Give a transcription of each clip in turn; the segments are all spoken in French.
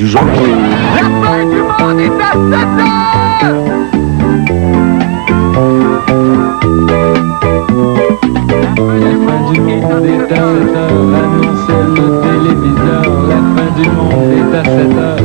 du jour. La fin du monde est à 7 heures! La fin du monde est à 7 heures, annonçait le téléviseur. La fin du monde est à 7 heures.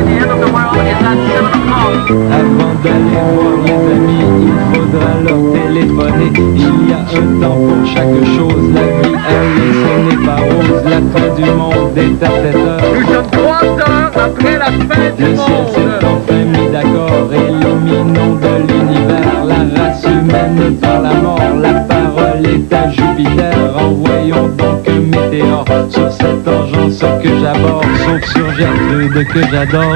Avant d'aller voir les amis, il faudra leur téléphoner. Il y a un temps pour chaque chose, la vie elle ce n'est pas rose. La fin du monde est à 7 heures. Nous sommes 3 heures après la fin du Le ciel s'est monde. enfin mis d'accord, éliminons de l'univers la race humaine par la mort. La parole est à Jupiter, envoyons donc un météore sur cette engeance que j'aborde, sauf sur Gertrude que j'adore.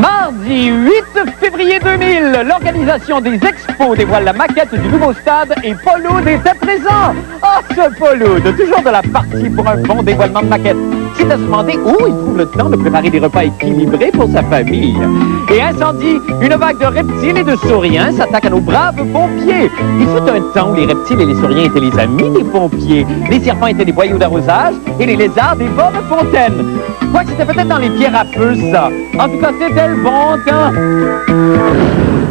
Mardi 8 février 2000, l'organisation des expos dévoile la maquette du nouveau stade et Paul Oud était présent. Ah, ce Paul Oud, toujours de la partie pour un bon dévoilement de maquette. C'est à se demander où il trouve le temps de préparer des repas équilibrés pour sa famille. Et incendie, une vague de reptiles et de sauriens s'attaque à nos braves pompiers. Il fut un temps où les reptiles et les sauriens étaient les amis des pompiers. Les serpents étaient des boyaux d'arrosage et les lézards des bords de fontaine. Quoi que c'était peut-être dans les pierres à feu, ça. En tout cas, c'était le bon temps.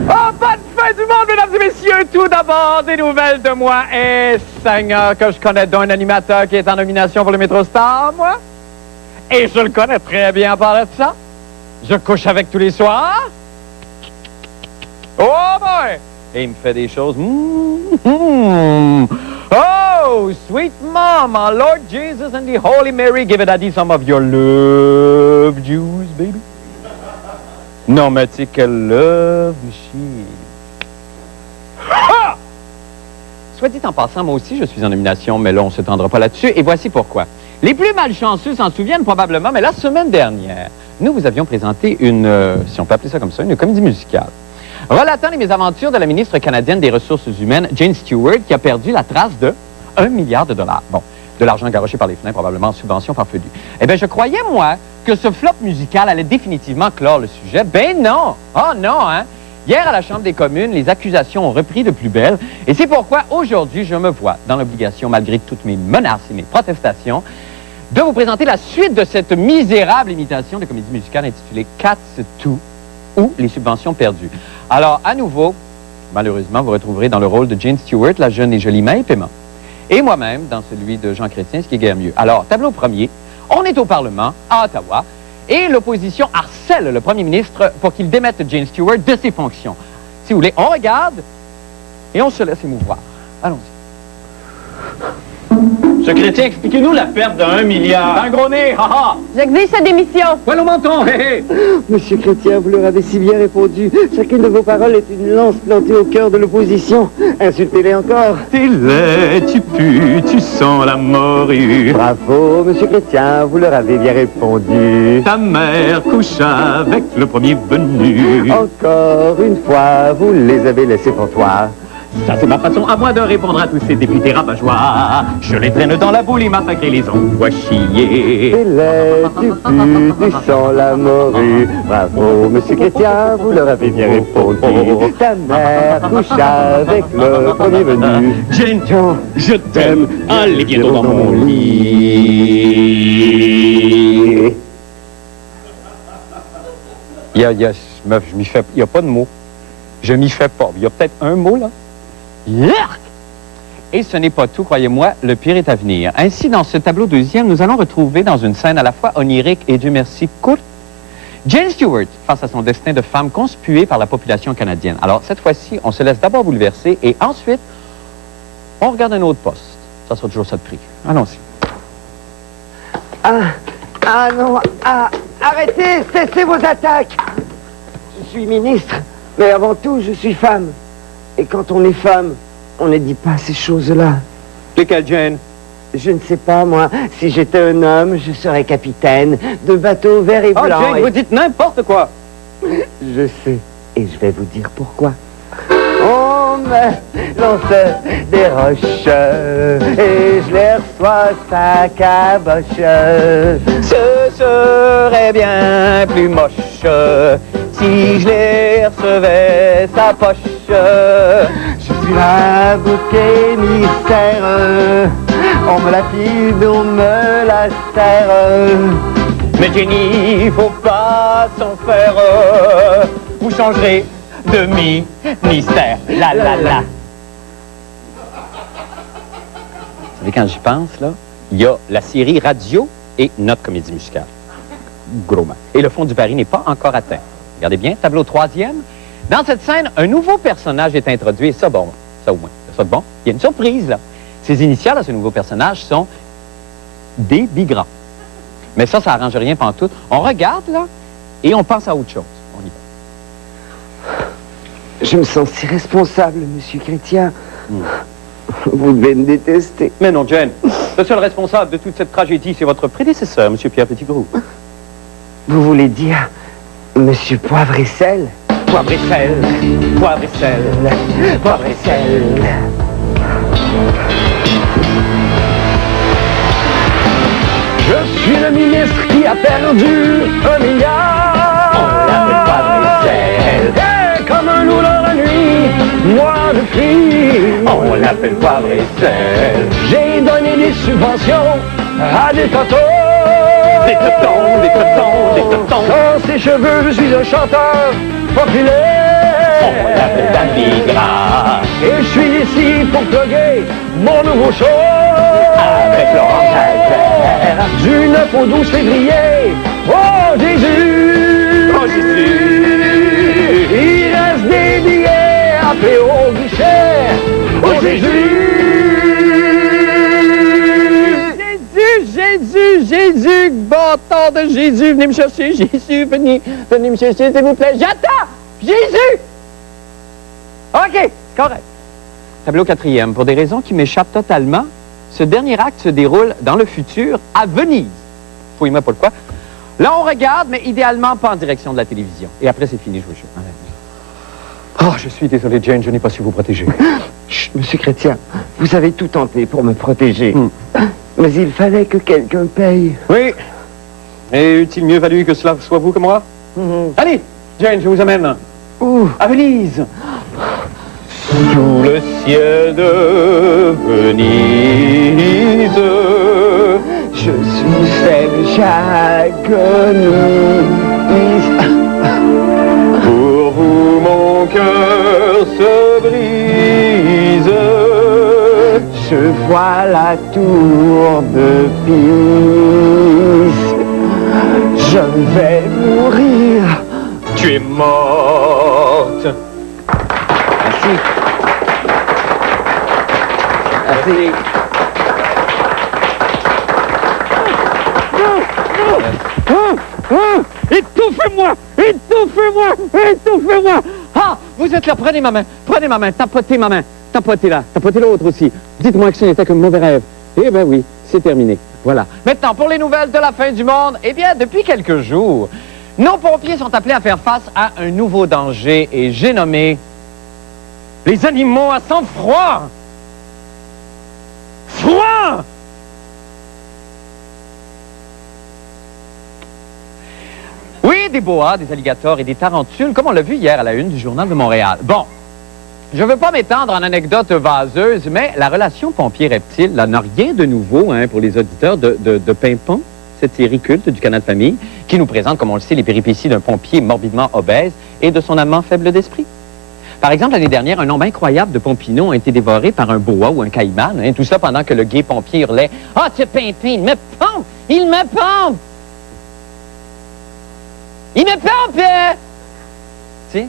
Oh, bonne fin du monde, mesdames et messieurs. Tout d'abord, des nouvelles de moi. Et Seigneur, que je connais d'un animateur qui est en nomination pour le Métro Star, moi. Et je le connais très bien par de ça. Je couche avec tous les soirs. Oh boy! Et il me fait des choses. Oh, sweet mama, Lord Jesus and the Holy Mary, give it daddy some of your love juice, baby. Non, mais tu sais quelle love machine. Ah! Soit dit en passant, moi aussi, je suis en nomination, mais là, on ne se tendra pas là-dessus. Et voici pourquoi. Les plus malchanceux s'en souviennent probablement, mais la semaine dernière, nous vous avions présenté une, si on peut appeler ça comme ça, une comédie musicale, relatant les mésaventures de la ministre canadienne des Ressources humaines, Jane Stewart, qui a perdu la trace de 1 milliard de dollars. Bon, de l'argent garoché par les fenêtres, probablement en subvention farfelue. Eh bien, je croyais, moi, que ce flop musical allait définitivement clore le sujet. Ben non! Oh non, hein? Hier, à la Chambre des communes, les accusations ont repris de plus belle. Et c'est pourquoi, aujourd'hui, je me vois dans l'obligation, malgré toutes mes menaces et mes protestations, de vous présenter la suite de cette misérable imitation de comédie musicale intitulée Cats 2 ou Les subventions perdues. Alors, à nouveau, malheureusement, vous retrouverez dans le rôle de Jane Stewart, la jeune et jolie May Paiement. Et moi-même, dans celui de Jean Chrétien, ce qui est guère mieux. Alors, tableau premier, on est au Parlement, à Ottawa, et l'opposition harcèle le premier ministre pour qu'il démette Jane Stewart de ses fonctions. Si vous voulez, on regarde et on se laisse émouvoir. Allons-y. Ce Chrétien, expliquez-nous la perte de 1 milliard. Un gros nez, haha! J'exige sa démission. Voilà mon menton, hé, hé! Monsieur Chrétien, vous leur avez si bien répondu. Chacune de vos paroles est une lance plantée au cœur de l'opposition. Insultez-les encore. T'es laid, tu pues, tu sens la morue. Bravo, Monsieur Chrétien, vous leur avez bien répondu. Ta mère couche avec le premier venu. Encore une fois, vous les avez laissés pour toi. Ça, c'est ma façon à moi de répondre à tous ces députés rabat-joie. Je les traîne dans la boule et massacrer les envoie chier. T'es laid, tu pues, tu sens la morue. Bravo, Monsieur Chrétien, vous leur avez bien répondu. Ta mère couche avec le premier venu. Jane, je t'aime. Allez bientôt dans mon lit. Je m'y fais, il n'y a pas de mots. Je m'y fais pas. Il y a peut-être un mot, là. Yark! Et ce n'est pas tout, croyez-moi, le pire est à venir. Ainsi, dans ce tableau deuxième, nous allons retrouver dans une scène à la fois onirique et, Dieu merci, courte, Jane Stewart face à son destin de femme conspuée par la population canadienne. Alors, cette fois-ci, on se laisse d'abord bouleverser et ensuite, on regarde un autre poste. Ça sera toujours ça de prix. Allons-y. Ah non, arrêtez, cessez vos attaques. Je suis ministre, mais avant tout, je suis femme. Et quand on est femme, on ne dit pas ces choses-là. Lesquelles, Jane? Je ne sais pas, moi. Si j'étais un homme, je serais capitaine de bateaux verts et Oh, blancs. Jane, vous dites n'importe quoi. Je sais, et je vais vous dire pourquoi. On me lance des roches et je les reçois sa caboche. Ce serait bien plus moche si je les recevais sa poche. Je suis la bouc émissaire, on me la file, on me la serre. Mais Jenny, faut pas s'en faire. Vous changerez de ministère. La la la. Vous savez, quand j'y pense, là, il y a la série radio et notre comédie musicale. Gros mal. Et le fond du pari n'est pas encore atteint. Regardez bien, tableau 3e. Dans cette scène, un nouveau personnage est introduit. Et ça, bon, ça au moins. Ça de bon. Il y a une surprise, là. Ses initiales à ce nouveau personnage sont des bigrants. Mais ça arrange rien pantoute. On regarde, là, et on pense à autre chose. On y va. Je me sens si responsable, monsieur Chrétien. Vous devez me détester. Mais non, Jane. Le seul responsable de toute cette tragédie, c'est votre prédécesseur, monsieur Pierre Petitgrou. Vous voulez dire monsieur Poivre et Sel? Poivre et sel, poivre et sel, poivre et sel. Je suis le ministre qui a perdu 1 milliard. On l'appelle poivre et sel. Et comme un loup dans la nuit, moi je fuis. On l'appelle poivre et sel. J'ai donné des subventions à des totons. Des totons, des totons, des totons. Sans ses cheveux, je suis un chanteur populaire. On l'appelle un migrant. Et je suis ici pour plugger mon nouveau show. Avec Laurent Jalbert. Du 9 au 12 février. Oh Jésus! Oh Jésus! Il reste des billets appelés au guichet. Oh Jésus! Jésus, bâtard de Jésus, venez me chercher, Jésus, venez me chercher, s'il vous plaît. J'attends! Jésus! OK, c'est correct. Tableau 4e. Pour des raisons qui m'échappent totalement, ce dernier acte se déroule dans le futur à Venise. Fouille-moi pourquoi. Là, on regarde, mais idéalement pas en direction de la télévision. Et après, c'est fini, je vous jure. Oh, je suis désolé, Jane, je n'ai pas su vous protéger. Chut, monsieur Chrétien, vous avez tout tenté pour me protéger. Mais il fallait que quelqu'un paye. Oui. Et eût-il mieux valu que cela soit vous que moi? Allez, Jane, je vous amène. Où? À Venise. Sous le ciel de Venise, Je suis celle chaque nuit. pour vous mon cœur se brise. Je vois la tour de Pise. Je vais mourir. Tu es morte. Merci. Merci. Étouffez-moi! Étouffez-moi! Étouffez-moi! Ah! Vous êtes là, prenez ma main, tapotez ma main, tapotez-la, tapotez l'autre aussi. Dites-moi que ce n'était qu'un mauvais rêve. Eh bien oui, c'est terminé. Voilà. Maintenant, pour les nouvelles de la fin du monde, eh bien, depuis quelques jours, nos pompiers sont appelés à faire face à un nouveau danger et j'ai nommé les animaux à sang froid. Froid! Oui, des boas, des alligators et des tarentules, comme on l'a vu hier à la une du Journal de Montréal. Bon, je ne veux pas m'étendre en anecdotes vaseuses, mais la relation pompier-reptile n'a rien de nouveau pour les auditeurs de Pimpon, cette série culte du Canal Famille, qui nous présente, comme on le sait, les péripéties d'un pompier morbidement obèse et de son amant faible d'esprit. Par exemple, l'année dernière, un nombre incroyable de pompinons ont été dévorés par un boa ou un caïman, tout ça pendant que le gai pompier hurlait « Ah, ce Pimpin, il me pompe! Il me pompe! » Il me pompe! Tu sais?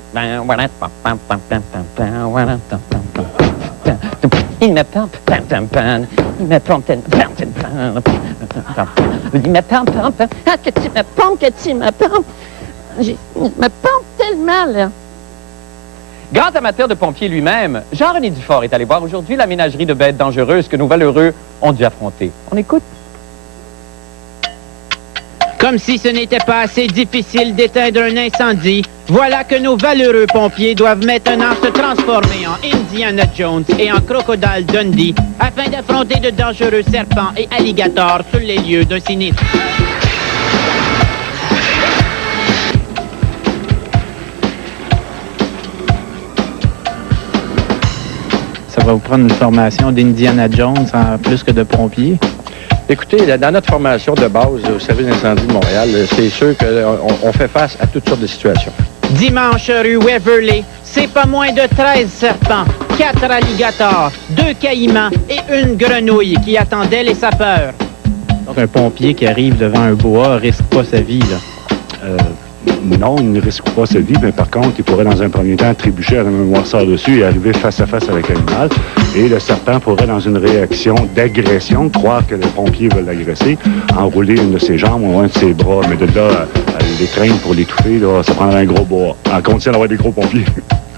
Il me pompe. Il me pompe. Il me pompe. Ah, que tu me pompes, que tu me pompes. Il me pompe tellement, là. Grand amateur de pompiers lui-même, Jean-René Dufort est allé voir aujourd'hui la ménagerie de bêtes dangereuses que nos valeureux ont dû affronter. On écoute. Comme si ce n'était pas assez difficile d'éteindre un incendie, voilà que nos valeureux pompiers doivent maintenant se transformer en Indiana Jones et en Crocodile Dundee afin d'affronter de dangereux serpents et alligators sur les lieux d'un sinistre. Ça va vous prendre une formation d'Indiana Jones en plus que de pompier. Écoutez, dans notre formation de base au service d'incendie de Montréal, c'est sûr qu'on fait face à toutes sortes de situations. Dimanche, rue Waverly, c'est pas moins de 13 serpents, 4 alligators, 2 caïmans et une grenouille qui attendaient les sapeurs. Donc, un pompier qui arrive devant un boa risque pas sa vie, là. Non, il ne risque pas sa vie, mais par contre, il pourrait dans un premier temps trébucher à un moisseur dessus et arriver face à face avec l'animal. Et le serpent pourrait, dans une réaction d'agression, croire que les pompiers veulent l'agresser, enrouler une de ses jambes ou un de ses bras. Mais de là à l'étreindre pour l'étouffer, là, ça prendrait un gros bois, en condition d'avoir des gros pompiers.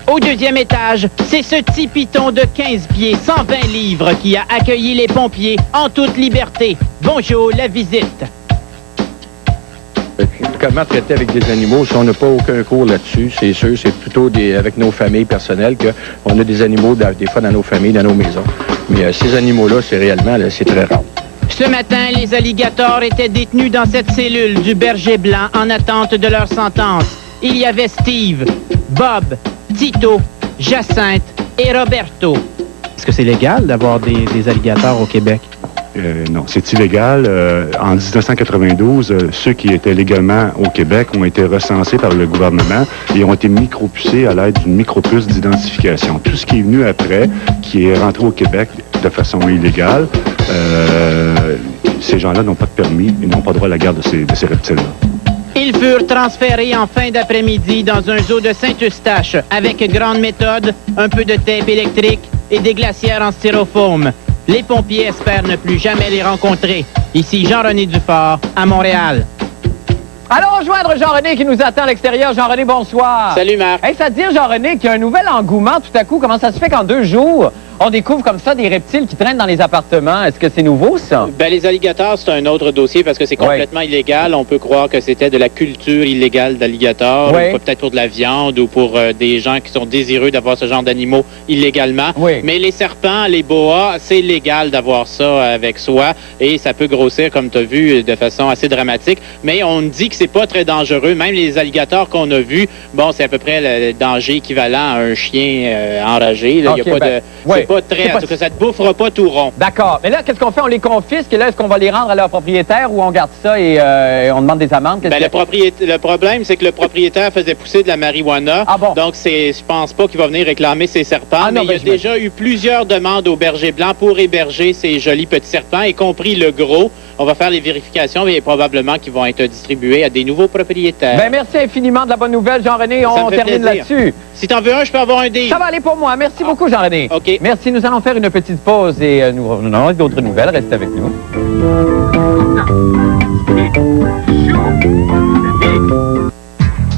Au 2e étage, c'est ce petit python de 15 pieds, 120 livres qui a accueilli les pompiers en toute liberté. Bonjour, la visite. Comment traiter avec des animaux, si on n'a pas aucun cours là-dessus, c'est sûr, c'est plutôt avec nos familles personnelles qu'on a des animaux des fois dans nos familles, dans nos maisons. Mais ces animaux-là, c'est réellement, là, c'est très rare. Ce matin, les alligators étaient détenus dans cette cellule du Berger Blanc en attente de leur sentence. Il y avait Steve, Bob, Tito, Jacinthe et Roberto. Est-ce que c'est légal d'avoir des alligators au Québec? Non, c'est illégal. En 1992, ceux qui étaient légalement au Québec ont été recensés par le gouvernement et ont été micropucés à l'aide d'une micropuce d'identification. Tout ce qui est venu après, qui est rentré au Québec de façon illégale, ces gens-là n'ont pas de permis et n'ont pas droit à la garde de ces reptiles-là. Ils furent transférés en fin d'après-midi dans un zoo de Saint-Eustache avec grande méthode, un peu de tape électrique et des glacières en styrofoam. Les pompiers espèrent ne plus jamais les rencontrer. Ici Jean-René Dufort, à Montréal. Allons rejoindre Jean-René qui nous attend à l'extérieur. Jean-René, bonsoir. Salut, Marc. Est-ce à dire, Jean-René, qu'il y a un nouvel engouement tout à coup? Comment ça se fait qu'en 2 jours, on découvre comme ça des reptiles qui traînent dans les appartements? Est-ce que c'est nouveau, ça? Ben, les alligators, c'est un autre dossier parce que c'est complètement illégal. On peut croire que c'était de la culture illégale d'alligators, ou peut-être pour de la viande ou pour des gens qui sont désireux d'avoir ce genre d'animaux illégalement. Mais les serpents, les boas, c'est légal d'avoir ça avec soi et ça peut grossir, comme tu as vu, de façon assez dramatique. Mais on dit que c'est pas très dangereux. Même les alligators qu'on a vus, bon, c'est à peu près le danger équivalent à un chien enragé. Là. Il y a pas de... Pas très, en tout cas, ça ne te bouffera pas tout rond. D'accord. Mais là, qu'est-ce qu'on fait? On les confisque et là, est-ce qu'on va les rendre à leur propriétaire ou on garde ça et on demande des amendes? Ben, le problème, c'est que le propriétaire faisait pousser de la marijuana. Ah bon? Donc, je pense pas qu'il va venir réclamer ses serpents. Mais il y a déjà eu plusieurs demandes au Berger Blanc pour héberger ces jolis petits serpents, y compris le gros. On va faire les vérifications et probablement qu'ils vont être distribués à des nouveaux propriétaires. Ben, merci infiniment de la bonne nouvelle, Jean-René. On termine là-dessus. Si t'en veux un, je peux avoir un deal. Ça va aller pour moi. Merci beaucoup, Jean-René. OK. Merci. Nous allons faire une petite pause et nous revenons avec d'autres nouvelles. Restez avec nous.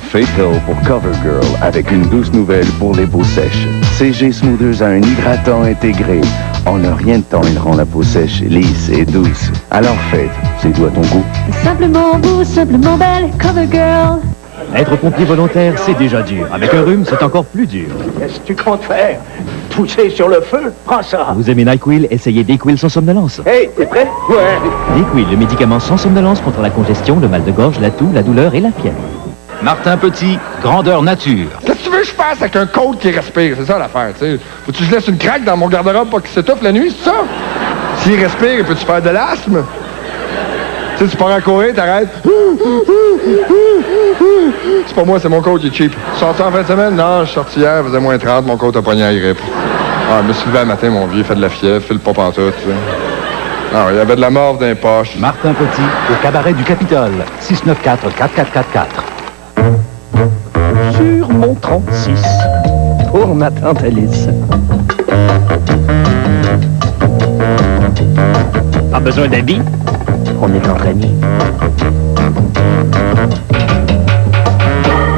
Fatal pour CoverGirl avec une douce nouvelle pour les peaux sèches. CG Smoothers a un hydratant intégré. En un rien de temps, il rend la peau sèche, lisse et douce. Alors faites, c'est doux à ton goût. Simplement beau, simplement belle, CoverGirl. Être pompier volontaire, c'est déjà dur. Avec un rhume, c'est encore plus dur. Qu'est-ce que tu comptes faire? Pousser sur le feu? Prends ça. Vous aimez NyQuil? Essayez DayQuil sans somnolence. Hey, t'es prêt? Ouais. DayQuil, le médicament sans somnolence contre la congestion, le mal de gorge, la toux, la douleur et la fièvre. Martin Petit, grandeur nature. Qu'est-ce que tu veux que je fasse avec un côte qui respire? C'est ça l'affaire, tu sais. Faut-tu que je laisse une craque dans mon garde-robe pour qu'il s'étouffe la nuit, c'est ça? S'il respire, peux-tu faire de l'asthme? Tu sais, tu pars à courir, t'arrêtes. C'est pas moi, c'est mon coat qui est cheap. Sorti en fin de semaine? Non, je suis sorti hier, il faisait moins 30, mon coat a pogné à grippe. Ah, je me suis levé un matin, mon vieux, fait de la fièvre, file pas pantoute, tu sais. Ah, il y avait de la morve dans les poches. Martin Petit, au cabaret du Capitole, 694-4444. Sur mon 36, pour ma tante Alice. Pas besoin d'habits? On est entre amis.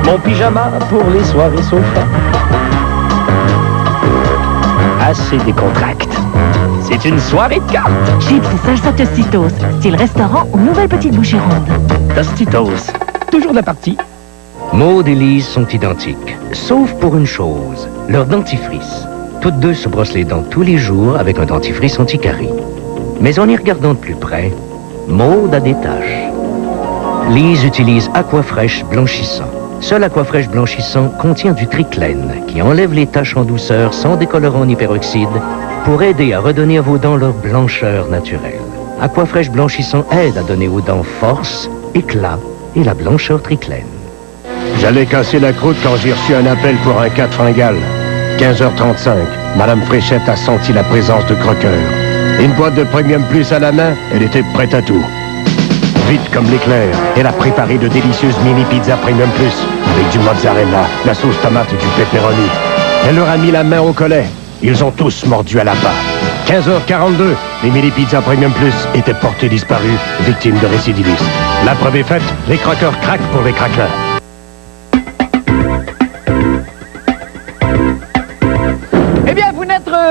Mon pyjama pour les soirées sofa. Assez décontracte. C'est une soirée de cartes. Chips et salsa Tostitos, style restaurant ou nouvelle petite bouchée ronde. Tostitos. Toujours de la partie. Maud et Lise sont identiques, sauf pour une chose, leur dentifrice. Toutes deux se brossent les dents tous les jours avec un dentifrice anti-carie. Mais en y regardant de plus près, Maud a des taches. Lise utilise Aquafresh blanchissant. Seul Aquafresh blanchissant contient du triclène qui enlève les taches en douceur sans décolorant ni peroxyde pour aider à redonner à vos dents leur blancheur naturelle. Aquafresh blanchissant aide à donner aux dents force, éclat et la blancheur triclène. J'allais casser la croûte quand j'ai reçu un appel pour un cas de fringale. 15h35, Madame Fréchette a senti la présence de croqueur. Une boîte de Premium Plus à la main, elle était prête à tout. Vite comme l'éclair, elle a préparé de délicieuses mini pizzas Premium Plus avec du mozzarella, la sauce tomate et du pepperoni. Elle leur a mis la main au collet. Ils ont tous mordu à la part. 15h42, les mini pizzas Premium Plus étaient portées disparues, victimes de récidivistes. La preuve est faite, les croqueurs craquent pour les craquelins.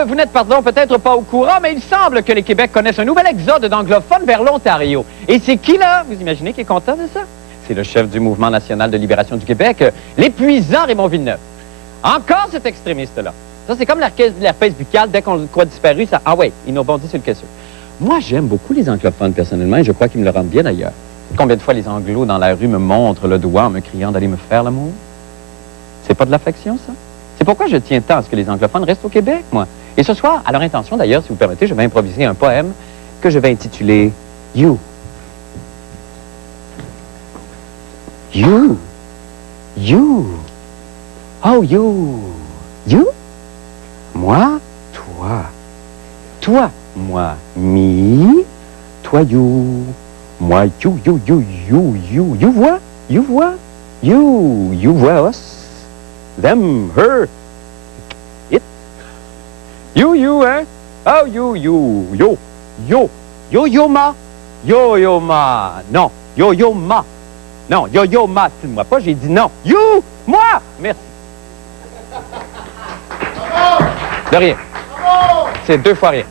Vous n'êtes, peut-être pas au courant, mais il semble que les Québec connaissent un nouvel exode d'anglophones vers l'Ontario. Et c'est qui, là? Vous imaginez qui est content de ça? C'est le chef du Mouvement national de libération du Québec, l'épuisant Raymond Villeneuve. Encore cet extrémiste-là. Ça, c'est comme l'herpès buccale. Dès qu'on le croit disparu, ça... Ah ouais, il nous rebondit sur le caisseux. Moi, j'aime beaucoup les anglophones, personnellement, et je crois qu'ils me le rendent bien, d'ailleurs. Combien de fois les anglos dans la rue me montrent le doigt en me criant d'aller me faire l'amour? C'est pas de l'affection, ça? C'est pourquoi je tiens tant à ce que les anglophones restent au Québec, moi. Et ce soir, à leur intention d'ailleurs, si vous permettez, je vais improviser un poème que je vais intituler « You ». You. You. Oh, you. You. Moi, toi. Toi, moi. Me. Toi, you. Moi, you, you, you, you, you. You vois? You vois? You. You vois us? Them, her, it. You, hein? Oh, you, yo, yo-yo-ma. Yo-yo-ma. Non, yo-yo-ma. Non, yo-yo-ma, moi pas, j'ai dit non. You, moi. Merci. De rien. C'est 2 fois rien.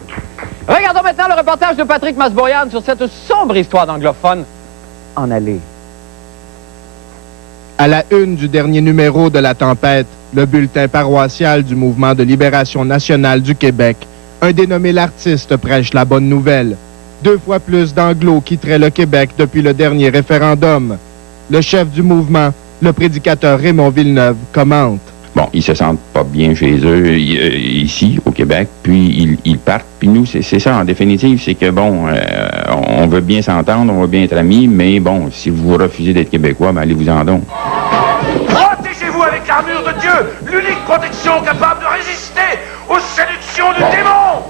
Regardons maintenant le reportage de Patrick Masbourian sur cette sombre histoire d'anglophone en allée. À la une du dernier numéro de La Tempête, le bulletin paroissial du Mouvement de libération nationale du Québec, un dénommé l'artiste prêche la bonne nouvelle. 2 fois plus d'Anglo quitteraient le Québec depuis le dernier référendum. Le chef du mouvement, le prédicateur Raymond Villeneuve, commente. Bon, ils se sentent pas bien chez eux, ici, au Québec, puis ils partent. Puis nous, c'est ça, en définitive, c'est que, bon, on veut bien s'entendre, on veut bien être amis, mais bon, si vous refusez d'être Québécois, ben allez-vous-en donc. Protégez-vous avec l'armure de Dieu, l'unique protection capable de résister aux séductions du démon!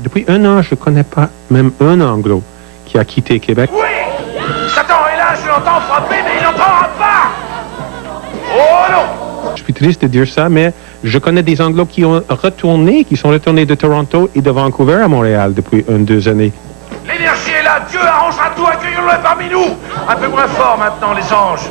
Depuis 1 an, je ne connais pas même un Anglo qui a quitté Québec. Oui! Satan est là, je l'entends frapper, mais il n'entendra pas! Oh non! Je suis triste de dire ça, mais je connais des Anglos qui sont retournés de Toronto et de Vancouver à Montréal depuis 1-2 années. L'énergie est là, Dieu arrangera tout, accueillons-le parmi nous! Un peu moins fort maintenant, les anges.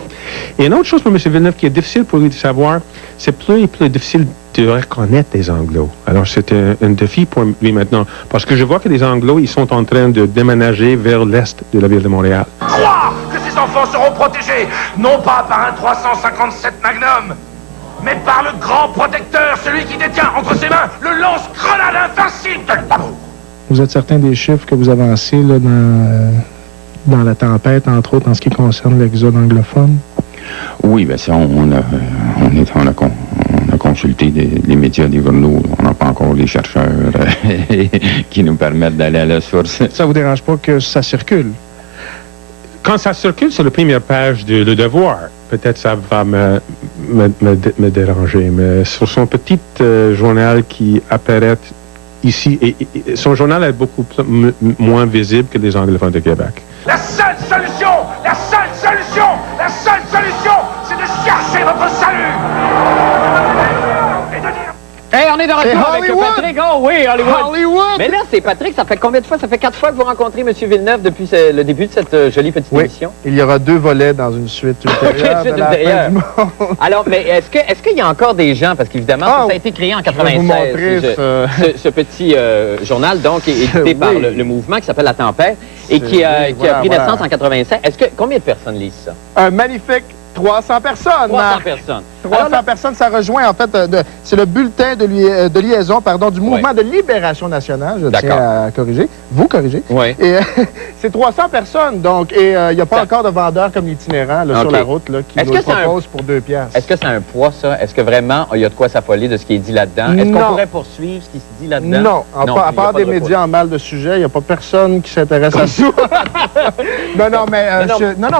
Et une autre chose pour M. Villeneuve qui est difficile pour lui de savoir, c'est plus et plus difficile de reconnaître les Anglos. Alors c'est un défi pour lui maintenant, parce que je vois que les Anglos, ils sont en train de déménager vers l'est de la ville de Montréal. Croire que ces enfants seront protégés, non pas par un 357 Magnum, mais par le grand protecteur, celui qui détient entre ses mains le lance-grenade invincible de l'amour. Vous êtes certain des chiffres que vous avancez là, dans La Tempête, entre autres en ce qui concerne l'exode anglophone? Oui, bien ça, on a consulté les médias, des journaux. On n'a pas encore les chercheurs qui nous permettent d'aller à la source. Ça vous dérange pas que ça circule? Quand ça circule sur la première page de Le Devoir, peut-être ça va me déranger, mais sur son petit journal qui apparaît ici, et son journal est beaucoup moins visible que les anglophones de Québec. La seule solution, c'est de chercher votre salut. Et de dire... Hey, on est de retour avec Hollywood. Patrick. Oh oui, Hollywood. Hollywood. Mais là, c'est Patrick, ça fait combien de fois? Ça fait 4 fois que vous rencontrez M. Villeneuve depuis le début de cette jolie petite émission? Il y aura 2 volets dans une suite ultérieure. Alors, mais est-ce qu'il y a encore des gens, parce qu'évidemment, ça a été créé en 96, ce petit journal, donc, édité par le mouvement qui s'appelle La Tempête, et qui a pris naissance en 87. Combien de personnes lisent ça? Un magnifique 300 personnes, 300 personnes. 300 personnes, ça rejoint en fait, c'est le bulletin de liaison du mouvement de libération nationale, je tiens à corriger. Vous corrigez. Oui. Et c'est 300 personnes, donc, et il n'y a pas encore de vendeurs comme l'itinérant sur la route là, qui nous le propose pour 2 piastres. Est-ce que c'est un poids, ça? Est-ce que vraiment, il y a de quoi s'affoler de ce qui est dit là-dedans? Est-ce qu'on pourrait poursuivre ce qui se dit là-dedans? Non, à part des médias en mal de sujet, il n'y a pas personne qui s'intéresse à ça. non,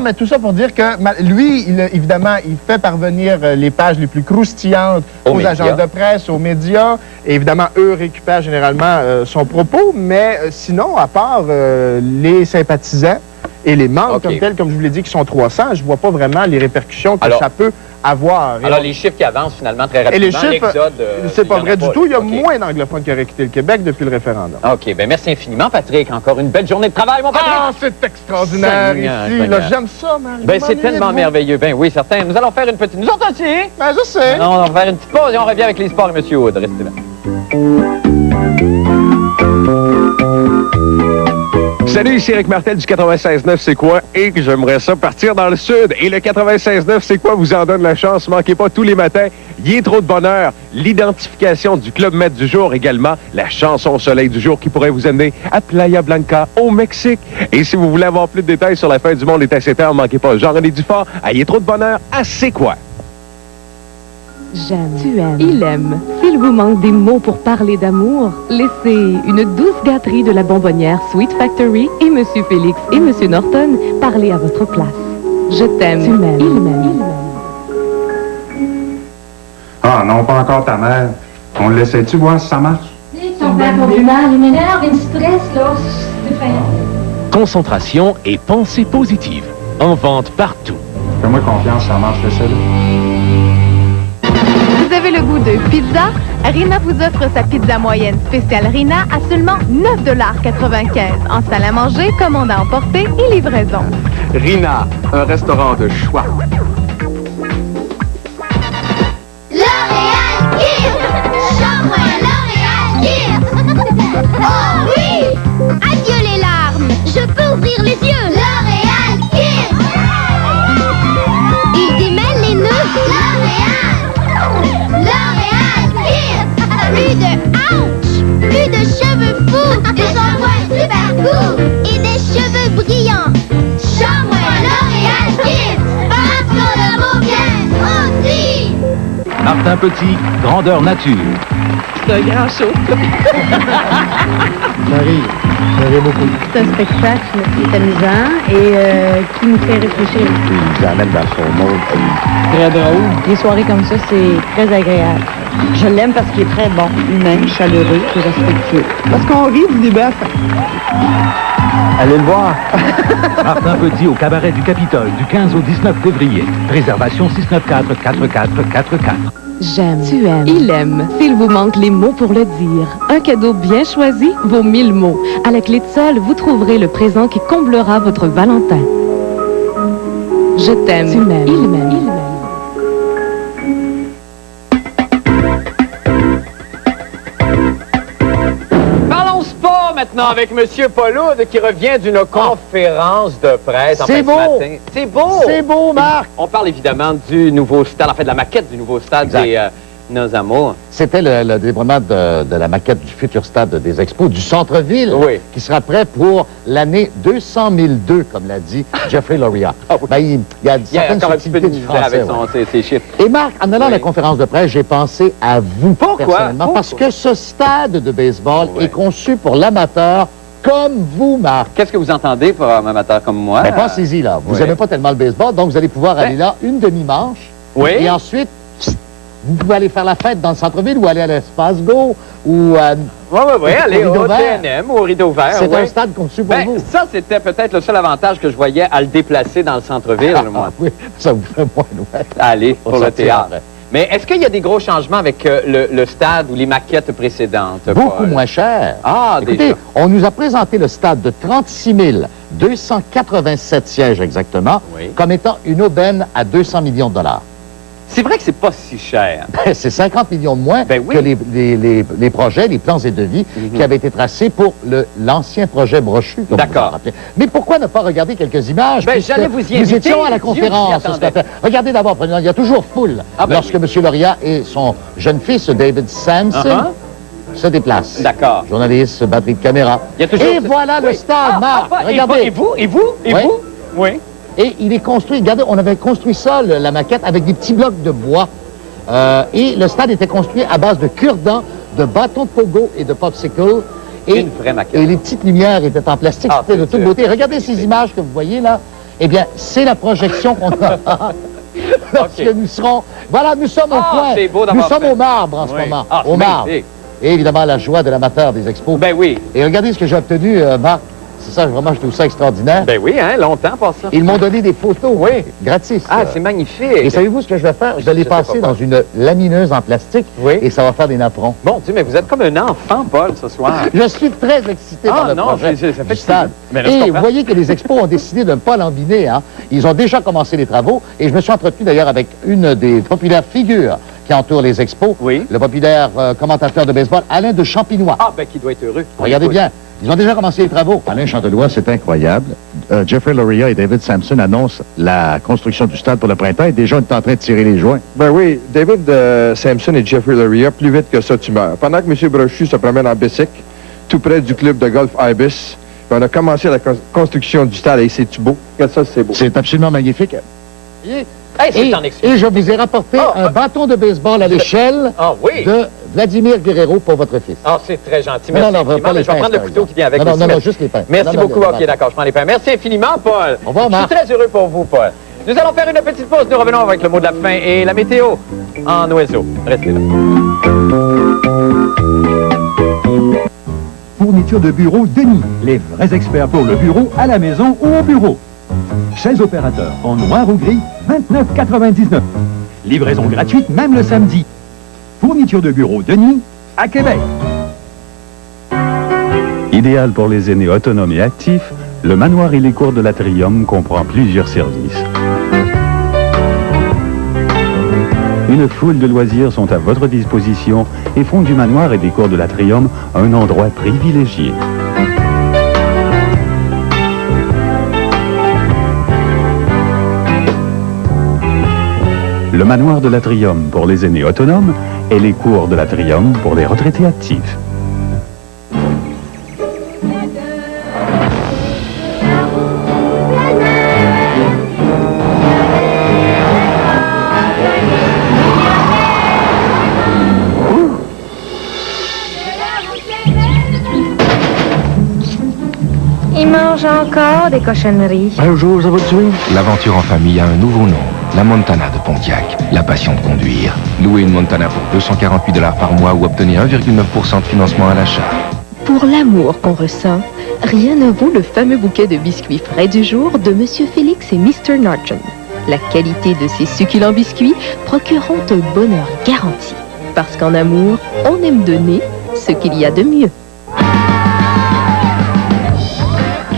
mais tout ça pour dire que lui, évidemment, il fait parvenir les pages les plus croustillantes aux agences de presse, aux médias. Et évidemment, eux récupèrent généralement son propos, mais sinon, à part les sympathisants et les membres comme tels, comme je vous l'ai dit, qui sont 300, je ne vois pas vraiment les répercussions que ça peut avoir. Alors, les chiffres qui avancent finalement très rapidement, et les chiffres, c'est pas vrai du tout. Il y a moins d'anglophones qui auraient quitté le Québec depuis le référendum. OK, bien merci infiniment, Patrick. Encore une belle journée de travail, mon Patrick. Ah, c'est extraordinaire ici. J'aime ça, man. Ben, c'est tellement merveilleux. Ben oui, certain. Nous allons faire une petite... Nous autres aussi. Ben, je sais. Non, on va faire une petite pause et on revient avec les sports et M. Wood. Restez là. Salut, ici Eric Martel du 96.9, c'est quoi? Et que j'aimerais ça partir dans le sud. Et le 96.9, c'est quoi? Vous en donne la chance. Manquez pas tous les matins. Il y a trop de bonheur. L'identification du Club Med du jour également. La chanson au soleil du jour qui pourrait vous amener à Playa Blanca au Mexique. Et si vous voulez avoir plus de détails sur la fin du monde est à 7 heures, manquez pas Jean-René Dufort. Il y a trop de bonheur. À c'est quoi? J'aime, tu aimes, il aime. S'il vous manque des mots pour parler d'amour, laissez une douce gâterie de la bonbonnière Sweet Factory et Monsieur Félix et Monsieur Norton parler à votre place. Je t'aime, tu m'aimes, il m'aime. Ah non, pas encore ta mère. On le laissait-tu voir si ça marche? Ton père pour du mal, il m'énerve, il me stresse, là. C'est effrayant. Concentration et pensée positive. En vente partout. Fais-moi confiance, ça marche, le seul. Vous avez le goût de pizza? Rina vous offre sa pizza moyenne spéciale Rina à seulement 9,95 $ en salle à manger, commande à emporter et livraison. Rina, un restaurant de choix. L'Oréal Kids! Chambre L'Oréal Kids! Oh oui! Adieu les larmes! Je peux ouvrir les yeux! L'Oréal Kids! Il démêle les nœuds! L'Oréal Kids! Plus de ouch! Plus de cheveux fous! Des shampoings super cool! Et des cheveux brillants! Shampoing L'Oréal Kids! Parce qu'on le vaut bien aussi! Martin Petit, grandeur nature. C'est un grand show. J'arrive beaucoup. C'est un spectacle qui est amusant et qui nous fait réfléchir aussi. Il nous amène dans son monde. Très drôle. Des soirées comme ça, c'est très agréable. Je l'aime parce qu'il est très bon, humain, chaleureux et respectueux. Parce qu'on rit du début à la fin. Allez le voir. Martin Petit au cabaret du Capitole du 15 au 19 février. Réservation 694-4444. J'aime, tu aimes, il aime. S'il vous manque les mots pour le dire, un cadeau bien choisi vaut 1000 mots. À la clé de sol, vous trouverez le présent qui comblera votre Valentin. Je t'aime, tu m'aimes, il m'aime, il m'aime. Parlons sport maintenant avec M. Pauloud qui revient d'une conférence de presse en fin de matin. C'est beau! C'est beau, Marc! On parle évidemment du nouveau stade, en fait de la maquette du nouveau stade des Nos Amours. C'était le dévoilement de la maquette du futur stade des Expos du centre-ville, qui sera prêt pour l'année 200 002, comme l'a dit Jeffrey Loria. Ben, il y a certaines subtilités du français. Avec ses chiffres. Et Marc, en allant à la conférence de presse, j'ai pensé à vous personnellement, parce que ce stade de baseball est conçu pour l'amateur comme vous, Marc. Qu'est-ce que vous entendez pour un amateur comme moi? Ben, pensez-y, là. Vous n'aimez pas tellement le baseball, donc vous allez pouvoir aller là une demi-manche. Oui. Et ensuite, vous pouvez aller faire la fête dans le centre-ville ou aller à l'Espace Go ou aller au TNM ou au Rideau Vert. C'est un stade conçu pour vous. Ça, c'était peut-être le seul avantage que je voyais à le déplacer dans le centre-ville, moi. Oui, ça vous fait moins loin. Allez, pour le théâtre. Mais est-ce qu'il y a des gros changements avec le stade ou les maquettes précédentes? Beaucoup moins cher. Ah, écoutez, déjà. On nous a présenté le stade de 36 287 sièges exactement comme étant une aubaine à 200 millions de dollars. C'est vrai que c'est pas si cher. Ben, c'est 50 millions de moins que les projets, les plans et devis qui avaient été tracés pour l'ancien projet Brochu. D'accord. Mais pourquoi ne pas regarder quelques images? Ben, j'allais vous y inviter. Nous étions à la conférence ce matin. Regardez d'abord, il y a toujours foule lorsque M. Lauria et son jeune fils, David Sampson, se déplacent. D'accord. Journaliste, batterie de caméra. Il y a toujours... Et voilà le stade, Marc. Regardez. Et vous? Oui. Et il est construit, regardez, on avait construit ça, la maquette, avec des petits blocs de bois. Et le stade était construit à base de cure-dents, de bâtons de pogo et de popsicle. Et, une vraie maquette. Et les petites lumières étaient en plastique, c'était de toute beauté. Regardez ces images que vous voyez là. Eh bien, c'est la projection qu'on a. Lorsque nous serons... Voilà, nous sommes au coin. Nous sommes au marbre en ce moment. Au marbre. Et évidemment, la joie de l'amateur des expos. Ben oui. Et regardez ce que j'ai obtenu, Marc. C'est ça, vraiment, je trouve ça extraordinaire. Ben oui, hein, longtemps pour ça. Ils m'ont donné des photos, gratis. Ah, c'est magnifique. Et savez-vous ce que je vais faire? Je vais les passer dans une lamineuse en plastique et ça va faire des napperons. Bon Dieu, mais vous êtes comme un enfant, Paul, ce soir. Je suis très excité par le projet ça fait du stade. Et vous voyez que les expos ont décidé de ne pas l'embiner. Hein. Ils ont déjà commencé les travaux et je me suis entretenu d'ailleurs avec une des populaires figures qui entoure les expos, le populaire commentateur de baseball, Alain de Champinois. Ah, ben qui doit être heureux. Regardez bien. Ils ont déjà commencé les travaux. Alain Chantelois, c'est incroyable. Jeffrey Loria et David Sampson annoncent la construction du stade pour le printemps et déjà on est en train de tirer les joints. Ben oui, David Sampson et Jeffrey Loria, plus vite que ça, tu meurs. Pendant que M. Brochu se promène en bicycle, tout près du club de golf Ibis, on a commencé la construction du stade et c'est-tu beau? Regarde ça, c'est beau. C'est absolument magnifique. Et je vous ai rapporté un bâton de baseball à l'échelle de Vladimir Guerrero pour votre fils. Ah, c'est très gentil. Non, Merci non, pas les je vais prendre le couteau qui vient avec. Non, juste les pains. Merci beaucoup. OK, d'accord, je prends les pains. Merci infiniment, Paul. Au revoir, Marc. Je suis très heureux pour vous, Paul. Nous allons faire une petite pause. Nous revenons avec le mot de la fin et la météo en oiseau. Restez là. Fourniture de bureau Denis. Les vrais experts pour le bureau, à la maison ou au bureau. 16 opérateurs en noir ou gris, 29,99. Livraison gratuite même le samedi. Fourniture de bureau Denis, à Québec. Idéal pour les aînés autonomes et actifs, le manoir et les cours de l'Atrium comprend plusieurs services. Une foule de loisirs sont à votre disposition et font du manoir et des cours de l'Atrium un endroit privilégié. Le manoir de l'Atrium pour les aînés autonomes et les cours de l'Atrium pour les retraités actifs. Il mange encore des cochonneries. Un jour, ça va te tuer. L'aventure en famille a un nouveau nom. La Montana de Pontiac. La passion de conduire. Louer une Montana pour 248 $ par mois ou obtenir 1,9% de financement à l'achat. Pour l'amour qu'on ressent, rien ne vaut le fameux bouquet de biscuits frais du jour de Monsieur Félix et Mr. Norton. La qualité de ces succulents biscuits procureront un bonheur garanti. Parce qu'en amour, on aime donner ce qu'il y a de mieux.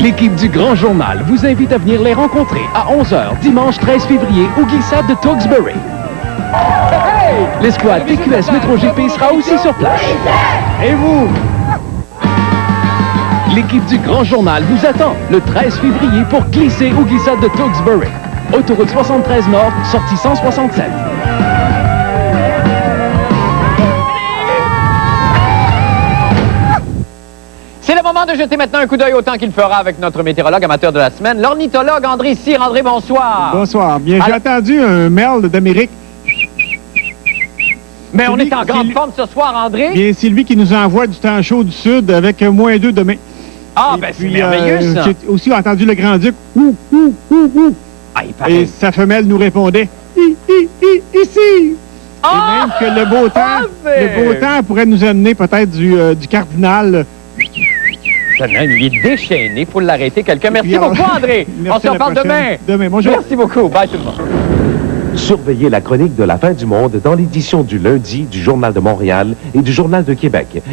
L'équipe du Grand Journal vous invite à venir les rencontrer à 11h dimanche 13 février au glissade de Tewksbury. L'escouade TQS Métro GP sera aussi sur place. Et vous? L'équipe du Grand Journal vous attend le 13 février pour glisser au glissade de Tewksbury. Autoroute 73 Nord, sortie 167. C'est le moment de jeter maintenant un coup d'œil au temps qu'il fera avec notre météorologue amateur de la semaine, l'ornithologue André Cyr. André, bonsoir. Bonsoir. Bien, j'ai attendu un merle d'Amérique. Mais on est en grande forme ce soir, André. Bien, c'est lui qui nous envoie du temps chaud du sud avec -2 demain. Ah, ben c'est merveilleux, ça. J'ai aussi entendu le grand-duc. Ouh, ouh, ouh, ouh. Ah, il paraît. Et sa femelle nous répondait ici. Et même que le beau temps pourrait nous amener peut-être du cardinal. Il est déchaîné, il faut l'arrêter quelqu'un. Merci beaucoup, André. On se reparle demain. Bonjour. Merci beaucoup. Bye tout le monde. Surveillez la chronique de la fin du monde dans l'édition du lundi du Journal de Montréal et du Journal de Québec.